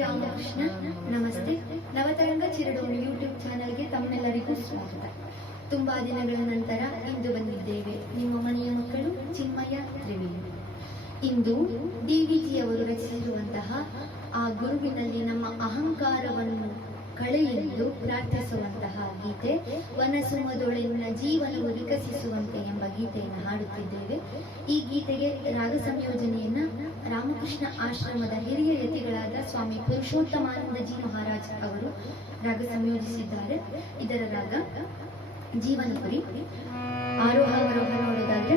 ರಾಮಕೃಷ್ಣ ನಮಸ್ತೆ. ನವತರಂಗ ಚಿರಡೋಣಿ ಯೂಟ್ಯೂಬ್ ಚಾನೆಲ್ಗೆ ತಮ್ಮೆಲ್ಲರಿಗೂ ಸ್ವಾಗತ. ತುಂಬಾ ದಿನಗಳ ನಂತರ ಇಂದು ಬಂದಿದ್ದೇವೆ ನಿಮ್ಮ ಮನೆಯ ಮಕ್ಕಳು ಚಿನ್ಮಯ, ತ್ರಿವೇಣಿ. ಇಂದು ಡಿವಿಜಿಯವರು ರಚಿಸಿರುವಂತಹ ಆ ಗುರುವಿನಲ್ಲಿ ನಮ್ಮ ಅಹಂಕಾರವನ್ನು ಕಳೆಯಲು ಪ್ರಾರ್ಥಿಸುವಂತಹ ಗೀತೆ ವನಸುಮದೊಳಿನ ಜೀವನವು ವಿಕಸಿಸುವಂತೆ ಎಂಬ ಗೀತೆಯನ್ನು ಹಾಡುತ್ತಿದ್ದೇವೆ. ಈ ಗೀತೆಗೆ ರಾಗ ಸಂಯೋಜನೆಯನ್ನ ರಾಮಕೃಷ್ಣ ಆಶ್ರಮದ ಹಿರಿಯ ಯತಿಗಳಾದ ಸ್ವಾಮಿ ಪುರುಷೋತ್ತಮಾನಂದಜಿ ಮಹಾರಾಜ್ ಅವರು ರಾಗ ಸಂಯೋಜಿಸಿದ್ದಾರೆ. ಇದರ ರಾಗ ಜೀವನ ಜೀವನಪುರಿ. ಆರೋಹ ಅವರೋಹ ನೋಡೋದಾದ್ರೆ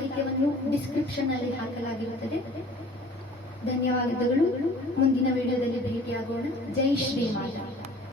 ಸಾಹಿತ್ಯವನ್ನು ಡಿಸ್ಕ್ರಿಪ್ಷನ್ ಅಲ್ಲಿ ಹಾಕಲಾಗಿರುತ್ತದೆ. ಧನ್ಯವಾದಗಳು. ಮುಂದಿನ ವಿಡಿಯೋದಲ್ಲಿ ಭೇಟಿಯಾಗೋಣ. ಜೈ ಶ್ರೀಮಾತ